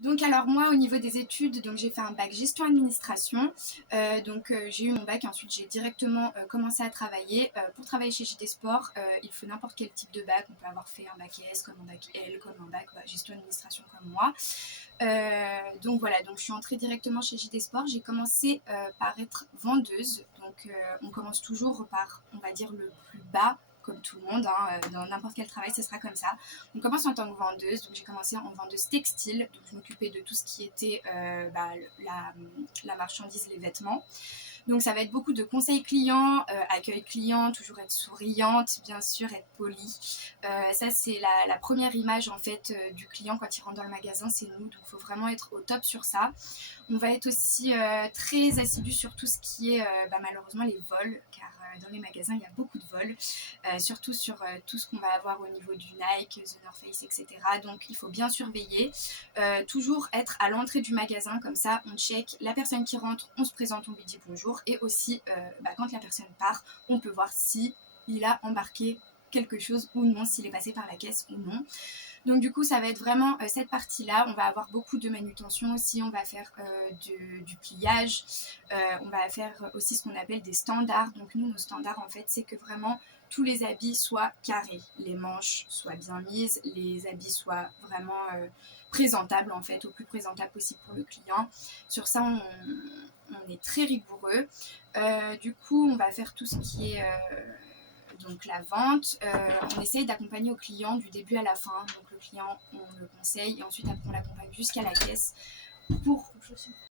Donc alors moi au niveau des études, donc j'ai fait un bac gestion administration, j'ai eu mon bac, ensuite j'ai directement commencé à travailler. Pour travailler chez JT Sport, il faut n'importe quel type de bac, on peut avoir fait un bac S, comme un bac L, comme un bac gestion administration comme moi. Donc voilà, donc je suis entrée directement chez JT Sport, j'ai commencé par être vendeuse, donc on commence toujours par, on va dire, le plus bas, comme tout le monde, hein, dans n'importe quel travail, ce sera comme ça. On commence en tant que vendeuse, donc j'ai commencé en vendeuse textile, donc je m'occupais de tout ce qui était la marchandise, les vêtements. Donc ça va être beaucoup de conseils clients, accueil client, toujours être souriante, bien sûr, être polie. Ça c'est la première image en fait du client quand il rentre dans le magasin, c'est nous, donc il faut vraiment être au top sur ça. On va être aussi très assidu sur tout ce qui est malheureusement les vols, car dans les magasins il y a beaucoup de vols, surtout sur tout ce qu'on va avoir au niveau du Nike, The North Face, etc. Donc il faut bien surveiller, toujours être à l'entrée du magasin, comme ça on check la personne qui rentre, on se présente, on lui dit bonjour, et aussi quand la personne part, on peut voir si il a embarqué quelque chose ou non, s'il est passé par la caisse ou non. Donc du coup ça va être vraiment cette partie-là. On va avoir beaucoup de manutention aussi, on va faire du pliage, on va faire aussi ce qu'on appelle des standards. Donc nous, nos standards en fait, c'est que vraiment tous les habits soient carrés, les manches soient bien mises, les habits soient vraiment présentables en fait, au plus présentable possible pour le client. Sur ça on est très rigoureux. Du coup on va faire tout ce qui est donc la vente, on essaye d'accompagner au client du début à la fin. Donc le client, on le conseille et ensuite après on l'accompagne jusqu'à la caisse pour